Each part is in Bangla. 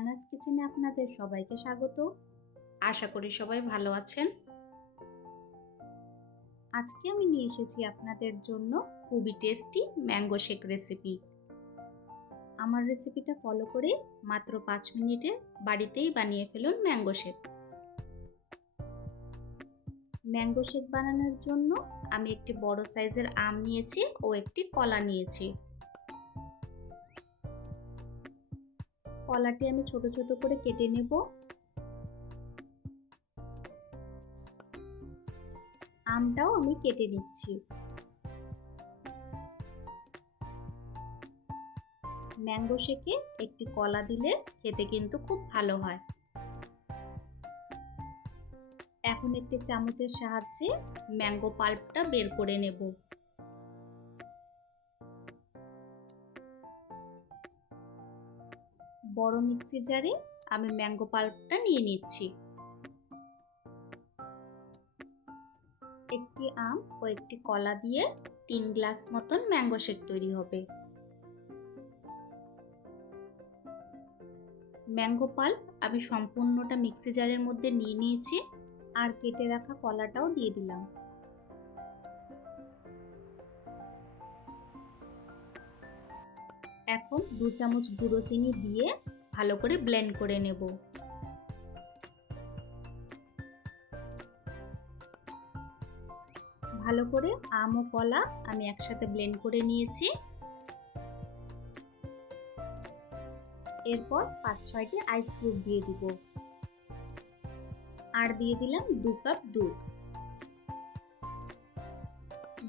রায়নাস কিচেনে আপনাদের সবাইকে স্বাগত। আশা করি সবাই ভালো আছেন। আজকে আমি নিয়ে এসেছি আপনাদের জন্য খুবই টেস্টি ম্যাঙ্গো শেক রেসিপি। আমার রেসিপিটা ফলো করে মাত্র 5 মিনিটে বাড়িতেই বানিয়ে ফেলুন ম্যাঙ্গো শেক। ম্যাঙ্গো শেক বানানোর জন্য আমি একটি বড় সাইজের আম নিয়েছি ও একটি কলা নিয়েছি। কলাটি আমি ছোট ছোট করে কেটে নেব। আমটাও আমি কেটে নিচ্ছি। ম্যাঙ্গো শেকে একটি কলা দিলে খেতে কিন্তু খুব ভালো হয়। এখন একটি চামচের সাহায্যে ম্যাঙ্গো পাল্পটা বের করে নেব। বড় মিক্সি জারে আমি ম্যাঙ্গো পাল্পটা নিয়ে নিচ্ছি। একটি আম ও একটি কলা দিয়ে 3 গ্লাস মতন ম্যাঙ্গো শেক তৈরি হবে। ম্যাঙ্গো পাল্প আমি সম্পূর্ণটা মিক্সি জারের মধ্যে নিয়ে নিয়েছি আর কেটে রাখা কলাটাও দিয়ে দিলাম। এখন 2 চামচ গুঁড়ো চিনি দিয়ে ভালো করে ব্লেন্ড করে নেব। ভালো করে আম ও কলা আমি একসাথে ব্লেন্ড করে নিয়েছি। এরপর 5-6টি আইস কিউব দিয়ে দিব আর দিয়ে দিলাম 2 কাপ দুধ।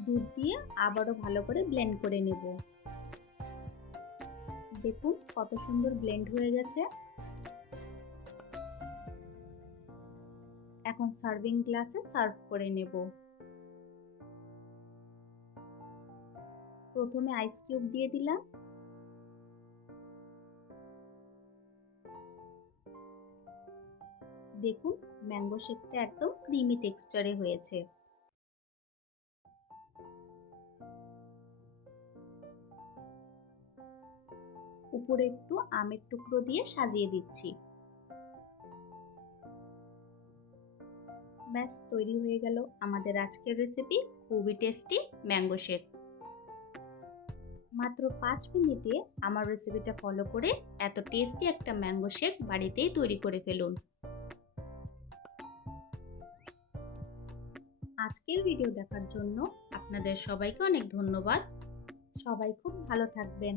দুধ দিয়ে আবারও ভালো করে ব্লেন্ড করে নেব। দেখুন কত সুন্দর ব্লেন্ড হয়ে গেছে। এখন সার্ভিং গ্লাসে সার্ভ করে নেব। প্রথমে আইস কিউব দিয়ে দিলাম। দেখুন ম্যাঙ্গো শেকটা একদম ক্রিমি টেক্সচারে হয়েছে। উপরে একটু আমের টুকরো দিয়ে সাজিয়ে দিচ্ছি। ব্যাস তৈরি হয়ে গেল আমাদের আজকের রেসিপি খুবই টেস্টি ম্যাঙ্গো শেক। মাত্র 5 মিনিটে আমার রেসিপিটা ফলো করে এত টেস্টি একটা ম্যাঙ্গো শেক বাড়িতেই তৈরি করে ফেলুন। আজকের ভিডিও দেখার জন্য আপনাদের সবাইকে অনেক ধন্যবাদ। সবাই খুব ভালো থাকবেন।